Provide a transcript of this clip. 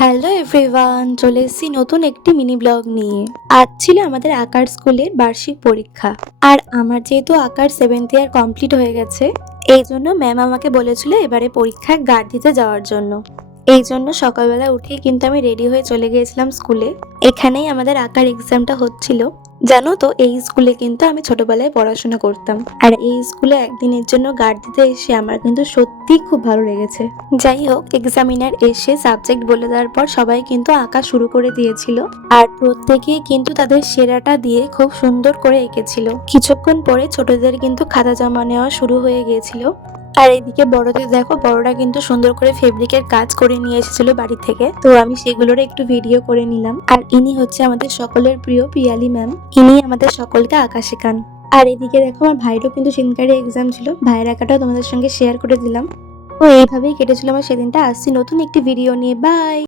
Hello everyone, চলে এসেছি নতুন একটি মিনি ব্লগ নিয়ে। আজ ছিল আমাদের আঁকার স্কুলের বার্ষিক পরীক্ষা। আর আমার যেহেতু আঁকার 7th ইয়ার কমপ্লিট হয়ে গেছে, এই জন্য ম্যাম আমাকে বলেছিল এবারে পরীক্ষায় গার্ড দিতে যাওয়ার জন্য। এই জন্য সকালবেলা উঠেই কিন্তু আমি রেডি হয়ে চলে গিয়েছিলাম স্কুলে। এখানেই আমাদের আঁকার এক্সামটা হচ্ছিল। জানো তো, এই স্কুলে কিন্তু আমি ছোটবেলায় পড়াশোনা করতাম, আর এই স্কুলে একদিনের জন্য গার্ড দিতে এসে আমার কিন্তু সত্যিই খুব ভালো লেগেছে। যাই হোক, এক্সামিনার এসে সাবজেক্ট বলে দেওয়ার পর সবাই কিন্তু আঁকা শুরু করে দিয়েছিল, আর প্রত্যেকেই কিন্তু তাদের সেরাটা দিয়ে খুব সুন্দর করে এঁকেছিল। কিছুক্ষণ পরে ছোটদের কিন্তু খাতা জমা নেওয়া শুরু হয়ে গিয়েছিল। আর এইদিকে বড়দের দেখো, বড়রা কিন্তু সুন্দর করে ফেব্রিকের কাজ করে নিয়ে এসেছিল বাড়ি থেকে, তো আমি সেগুলোর একটু ভিডিও করে নিলাম। আর ইনি হচ্ছে আমাদের সকলের প্রিয় পিয়ালি ম্যাম, ইনি আমাদের সকলকে আঁকা শেখান। আর এদিকে দেখো, আমার ভাইয়েরও কিন্তু সেদিনকারে এক্সাম ছিল, ভাইয়ের আঁকাটাও তোমাদের সঙ্গে শেয়ার করে দিলাম। তো এইভাবেই কেটেছিল আমার সেদিনটা। আসছি নতুন একটি ভিডিও নিয়ে। বাই।